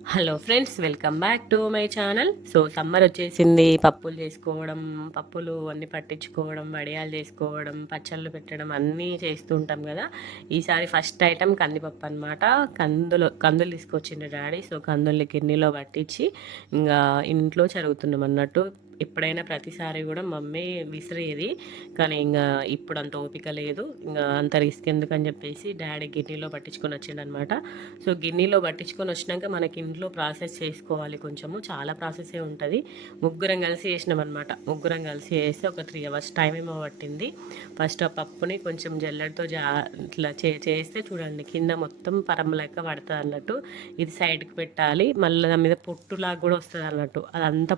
Hello friends, welcome back to my channel. So summer వచ్చేసింది. పప్పులు చేసుకోవడం, పప్పులు అన్నీ పట్టించుకోవడం, వడియాలు చేసుకోవడం, పచ్చళ్ళు పెట్టడం అన్నీ చేస్తూ ఉంటాం కదా. ఈసారి ఫస్ట్ ఐటెం కందిపప్పు అనమాట. కందులు తీసుకొచ్చిండు డాడీ. సో కందుల్ని గిన్నెలో పట్టించి ఇంకా ఇంట్లో జరుగుతున్నాం అన్నట్టు. ఎప్పుడైనా ప్రతిసారి కూడా మమ్మీ విసిరేది, కానీ ఇంకా ఇప్పుడు అంత ఓపిక లేదు, ఇంకా అంత రిస్క్ ఎందుకని చెప్పేసి డాడీ గిన్నెలో పట్టించుకొని వచ్చిండనమాట. సో గిన్నెలో పట్టించుకొని వచ్చినాక మనకి ఇంట్లో ప్రాసెస్ చేసుకోవాలి, కొంచెము చాలా ప్రాసెసే ఉంటుంది. ముగ్గురం కలిసి చేసినాం అనమాట. ముగ్గురం కలిసి చేస్తే ఒక 3 hours టైం ఏమో పట్టింది. ఫస్ట్ ఆ పప్పుని కొంచెం జల్లెడతో ఇట్లా చేస్తే చూడండి, కింద మొత్తం పరం లెక్క పడుతుంది అన్నట్టు. ఇది సైడ్కి పెట్టాలి. మళ్ళీ దాని మీద పొట్టులాగా కూడా వస్తుంది అన్నట్టు. అదంతా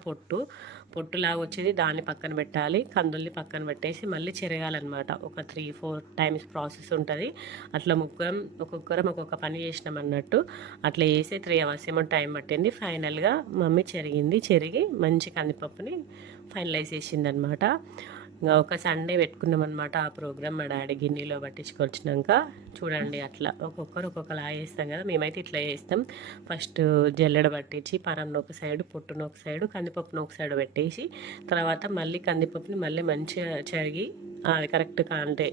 పొట్టులాగా వచ్చేది దాన్ని పక్కన పెట్టాలి. కందుల్ని పక్కన పెట్టేసి మళ్ళీ చెరగాలన్నమాట. ఒక 3-4 టైమ్స్ ప్రాసెస్ ఉంటుంది. అట్లా ఒక్కొక్కరం ఒక్కొక్క పని చేసినాం అన్నట్టు. అట్లా చేసే 3 hours ఏమో టైం పట్టింది. ఫైనల్గా మమ్మీ చెరిగి మంచి కందిపప్పుని ఫైనలైజ్ చేసింది అనమాట. ఇంకా ఒక సండే పెట్టుకున్నాం అనమాట ఆ ప్రోగ్రామ్. మా డాడీ గిన్నెలో పట్టించుకొచ్చినాక చూడండి, అట్లా ఒక్కొక్కరు ఒక్కొక్కలా చేస్తాం కదా. మేమైతే ఇట్లా చేస్తాం. ఫస్ట్ జల్లెడ పట్టించి పరంలో ఒక సైడు, పొట్టును ఒక సైడు, కందిపప్పును ఒక సైడు పెట్టేసి తర్వాత మళ్ళీ కందిపప్పుని మళ్ళీ మంచిగా చెరిగి అది కరెక్ట్గా అంటే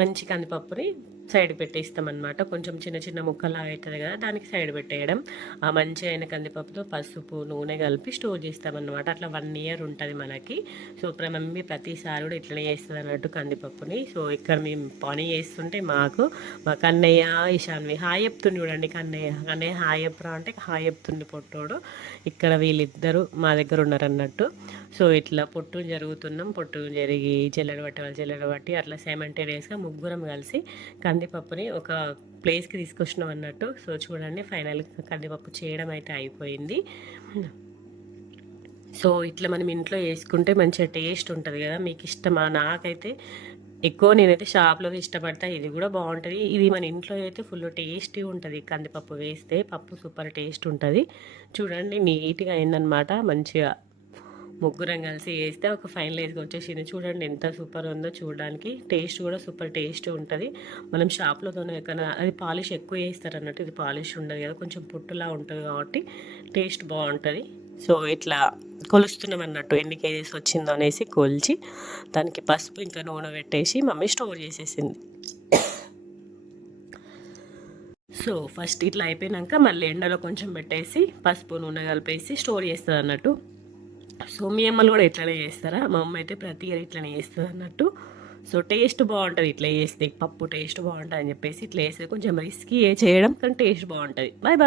మంచి కందిపప్పుని సైడ్ పెట్టేస్తాం అనమాట. కొంచెం చిన్న చిన్న ముక్కలాగా అవుతుంది కదా, దానికి సైడ్ పెట్టేయడం. ఆ మంచి అయిన కందిపప్పుతో పసుపు నూనె కలిపి స్టోర్ చేస్తామన్నమాట. అట్లా 1 year ఉంటుంది మనకి. సో మమ్మీ ప్రతిసారి కూడా ఇట్లనే చేస్తుంది అన్నట్టు కందిపప్పుని. సో ఇక్కడ మేము పని చేస్తుంటే మా కన్నయ్య ఈశాన్వి హాయ్ చెప్తుండి చూడండి. కన్నయ్య హాయ్ చెప్పురా అంటే హాయ్ చెప్తుండి పొట్టోడు. ఇక్కడ వీళ్ళిద్దరూ మా దగ్గర ఉన్నారు అన్నట్టు. సో ఇట్లా పొట్టు జరిగి జల్లెడ పట్టి అట్లా సైమల్టేనియస్గా ముగ్గురం కలిసి కందిపప్పుని ఒక ప్లేస్కి తీసుకొచ్చినాం అన్నట్టు. సో చూడండి, ఫైనల్గా కందిపప్పు చేయడం అయితే అయిపోయింది. సో ఇట్లా మనం ఇంట్లో వేసుకుంటే మంచిగా టేస్ట్ ఉంటుంది కదా. మీకు ఇష్టమా? నాకైతే ఎక్కువ నేనైతే షాప్లో ఇష్టపడతా. ఇది కూడా బాగుంటుంది. ఇది మన ఇంట్లో అయితే ఫుల్ టేస్టీ ఉంటుంది. కందిపప్పు వేస్తే పప్పు సూపర్ టేస్ట్ ఉంటుంది. చూడండి, నీట్గా అయిందనమాట. మంచిగా ముగ్గురం కలిసి వేస్తే ఒక ఫైనలైజ్గా వచ్చేసింది. చూడండి ఎంత సూపర్ ఉందో చూడడానికి. టేస్ట్ కూడా సూపర్ టేస్ట్ ఉంటుంది. మనం షాప్లో కన్నా అది పాలిష్ ఎక్కువ వేస్తారు అన్నట్టు. ఇది పాలిష్ ఉండదు కదా, కొంచెం పుట్టులా ఉంటుంది కాబట్టి టేస్ట్ బాగుంటుంది. సో ఇట్లా కొలుస్తున్నాం అన్నట్టు, ఎన్ని కేజీస్ వచ్చిందో అనేసి కొలిచి దానికి పసుపు ఇంకా నూనె పెట్టేసి మమ్మీ స్టోర్ చేసేసింది. సో ఫస్ట్ ఇట్లా అయిపోయినాక మళ్ళీ ఎండలో కొంచెం పెట్టేసి పసుపు నూనె కలిపేసి స్టోర్ చేస్తుంది అన్నట్టు. సో మీ అమ్మలు కూడా ఇట్లనే చేస్తారా? మా అమ్మ అయితే ప్రతి ఇయర్ ఇట్లనే చేస్తుంది అన్నట్టు. సో టేస్ట్ బాగుంటుంది ఇట్లా చేస్తే, పప్పు టేస్ట్ బాగుంటుంది అని చెప్పేసి ఇట్లా వేస్తే కొంచెం రిస్కీ చేయడం, కానీ టేస్ట్ బాగుంటుంది. Bye bye.